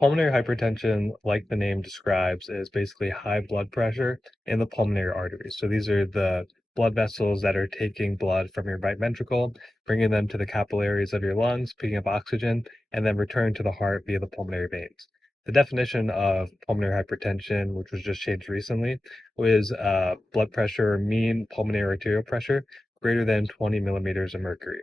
Pulmonary hypertension, like the name describes, is basically high blood pressure in the pulmonary arteries. So these are the blood vessels that are taking blood from your right ventricle, bringing them to the capillaries of your lungs, picking up oxygen, and then return to the heart via the pulmonary veins. The definition of pulmonary hypertension, which was just changed recently, was blood pressure, mean pulmonary arterial pressure, greater than 20 millimeters of mercury.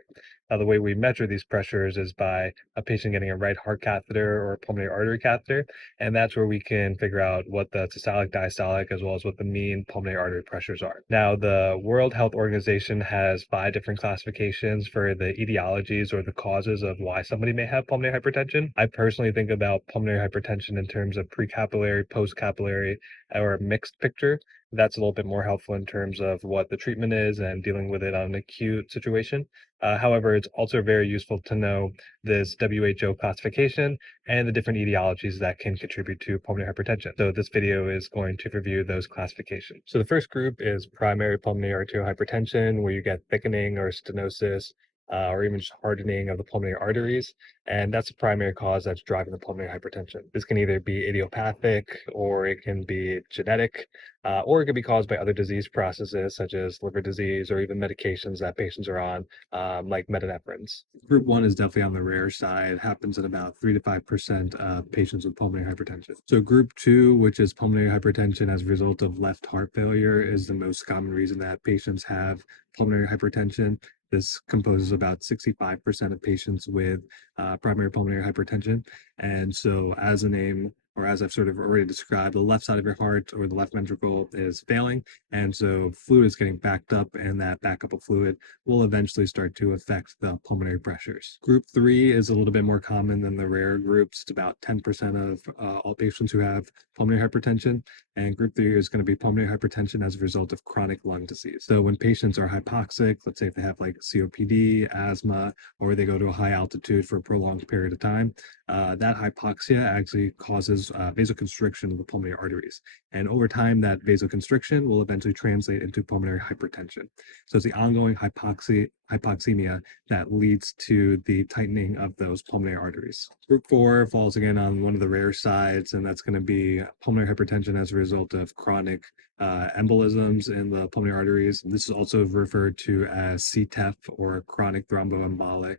Now, the way we measure these pressures is by a patient getting a right heart catheter or a pulmonary artery catheter, and that's where we can figure out what the systolic, diastolic, as well as what the mean pulmonary artery pressures are. Now, the World Health Organization has 5 different classifications for the etiologies or the causes of why somebody may have pulmonary hypertension. I personally think about pulmonary hypertension in terms of precapillary, postcapillary, or a mixed picture. That's a little bit more helpful in terms of what the treatment is and dealing with it on an acute situation. However, it's also very useful to know this WHO classification and the different etiologies that can contribute to pulmonary hypertension. So this video is going to review those classifications. So the first group is primary pulmonary arterial hypertension, where you get thickening or stenosis, or even just hardening of the pulmonary arteries. And that's the primary cause that's driving the pulmonary hypertension. This can either be idiopathic or it can be genetic, or it can be caused by other disease processes such as liver disease or even medications that patients are on, like methanephrine's. Group 1 is definitely on the rare side. It happens in about 3 to 5% of patients with pulmonary hypertension. So Group 2, which is pulmonary hypertension as a result of left heart failure, is the most common reason that patients have pulmonary hypertension. This composes about 65% of patients with primary pulmonary hypertension. And so, as the name, or as I've sort of already described, the left side of your heart or the left ventricle is failing. And so, fluid is getting backed up, and that backup of fluid will eventually start to affect the pulmonary pressures. Group 3 is a little bit more common than the rare groups. It's about 10% of all patients who have pulmonary hypertension. And group 3 is going to be pulmonary hypertension as a result of chronic lung disease. So when patients are hypoxic, let's say if they have like COPD, asthma, or they go to a high altitude for a prolonged period of time, that hypoxia actually causes vasoconstriction of the pulmonary arteries. And over time, that vasoconstriction will eventually translate into pulmonary hypertension. So it's the ongoing hypoxemia that leads to the tightening of those pulmonary arteries. Group 4 falls again on one of the rare sides, and that's going to be pulmonary hypertension as a result of chronic embolisms in the pulmonary arteries. This is also referred to as CTEPH, or chronic thromboembolic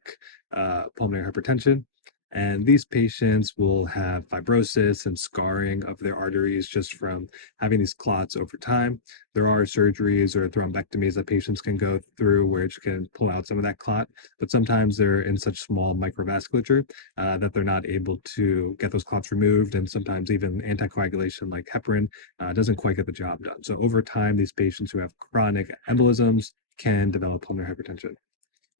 pulmonary hypertension. And these patients will have fibrosis and scarring of their arteries just from having these clots over time. There are surgeries or thrombectomies that patients can go through which can pull out some of that clot, but sometimes they're in such small microvasculature that they're not able to get those clots removed. And sometimes even anticoagulation like heparin doesn't quite get the job done. So over time, these patients who have chronic embolisms can develop pulmonary hypertension.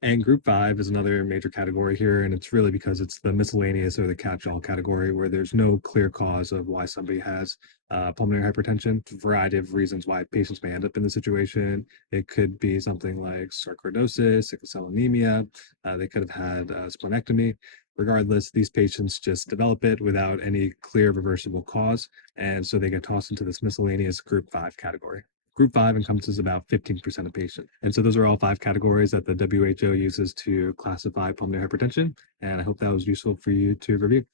And group 5 is another major category here, and it's really because it's the miscellaneous or the catch-all category where there's no clear cause of why somebody has pulmonary hypertension. A variety of reasons why patients may end up in the situation. It could be something like sarcoidosis, sickle cell anemia. They could have had splenectomy. Regardless, these patients just develop it without any clear reversible cause, and so they get tossed into this miscellaneous group 5 category. Group 5 encompasses about 15% of patients. And so those are all 5 categories that the WHO uses to classify pulmonary hypertension. And I hope that was useful for you to review.